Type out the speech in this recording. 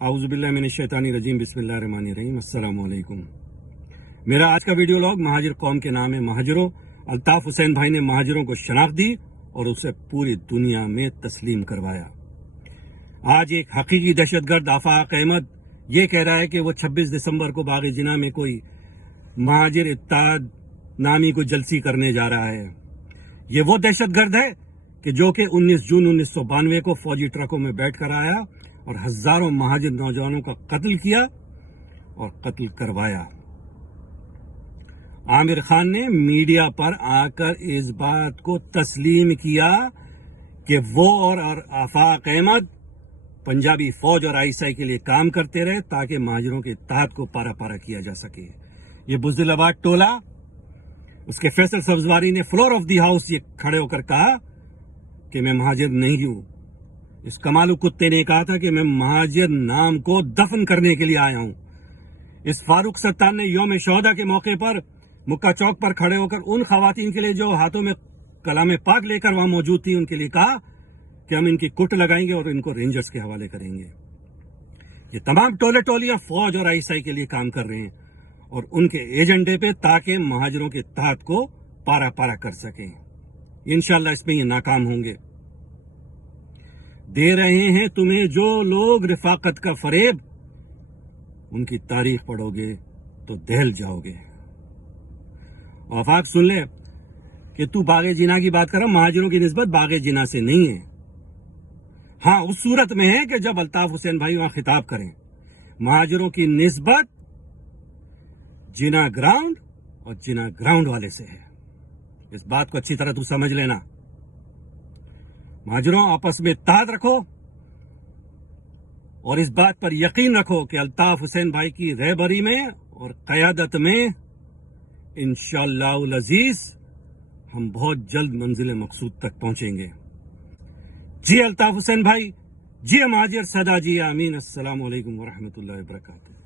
اعوذ باللہ من الشیطان الرجیم بسم اللہ الرحمن الرحیم السلام علیکم۔ میرا آج کا ویڈیو لاگ مہاجر قوم کے نام ہے مہاجروں۔ الطاف حسین بھائی نے مہاجروں کو شناخت دی اور اسے پوری دنیا میں تسلیم کروایا۔ آج ایک حقیقی دہشت گرد آفاق احمد یہ کہہ رہا ہے کہ وہ 26 دسمبر کو باغ جناح میں کوئی مہاجر اتحاد نامی کو جلسی کرنے جا رہا ہے۔ یہ وہ دہشت گرد ہے کہ جو کہ 19 جون 1992 کو فوجی ٹرکوں میں بیٹھ کر آیا اور ہزاروں مہاجر نوجوانوں کا قتل کیا اور قتل کروایا۔ عامر خان نے میڈیا پر آ کر اس بات کو تسلیم کیا کہ وہ اور آفاق احمد پنجابی فوج اور ISI کے لیے کام کرتے رہے تاکہ مہاجروں کے اتحاد کو پارا پارا کیا جا سکے۔ یہ بزدل آباد ٹولہ، اس کے فیصل سبزواری نے فلور آف دی ہاؤس یہ کھڑے ہو کر کہا کہ میں مہاجر نہیں ہوں۔ اس کمالو کتے نے کہا تھا کہ میں مہاجر نام کو دفن کرنے کے لیے آیا ہوں۔ اس فاروق ستار نے یوم شہداء کے موقع پر مکہ چوک پر کھڑے ہو کر ان خواتین کے لیے جو ہاتھوں میں کلام پاک لے کر وہاں موجود تھی ان کے لیے کہا کہ ہم ان کی کٹ لگائیں گے اور ان کو رینجرز کے حوالے کریں گے۔ یہ تمام ٹولے ٹولیاں فوج اور ISI کے لیے کام کر رہے ہیں اور ان کے ایجنڈے پہ تاکہ مہاجروں کے اتحاد کو پارا پارا کر سکیں۔ انشاءاللہ اس میں یہ ناکام ہوں گے۔ دے رہے ہیں تمہیں جو لوگ رفاقت کا فریب، ان کی تاریخ پڑھو گے تو دہل جاؤ گے۔ آفاق سن لے کہ تو باغ جناح کی بات کر رہا، مہاجروں کی نسبت باغ جناح سے نہیں ہے۔ ہاں اس صورت میں ہے کہ جب الطاف حسین بھائی وہاں خطاب کریں۔ مہاجروں کی نسبت جناح گراؤنڈ اور جناح گراؤنڈ والے سے ہے۔ اس بات کو اچھی طرح تو سمجھ لینا۔ مہاجروں آپس میں اتحاد رکھو اور اس بات پر یقین رکھو کہ الطاف حسین بھائی کی رہبری میں اور قیادت میں انشاءاللہ العزیز ہم بہت جلد منزل مقصود تک پہنچیں گے۔ جی الطاف حسین بھائی، جی مہاجر صدا، جی آمین۔ السلام علیکم ورحمۃ اللہ وبرکاتہ۔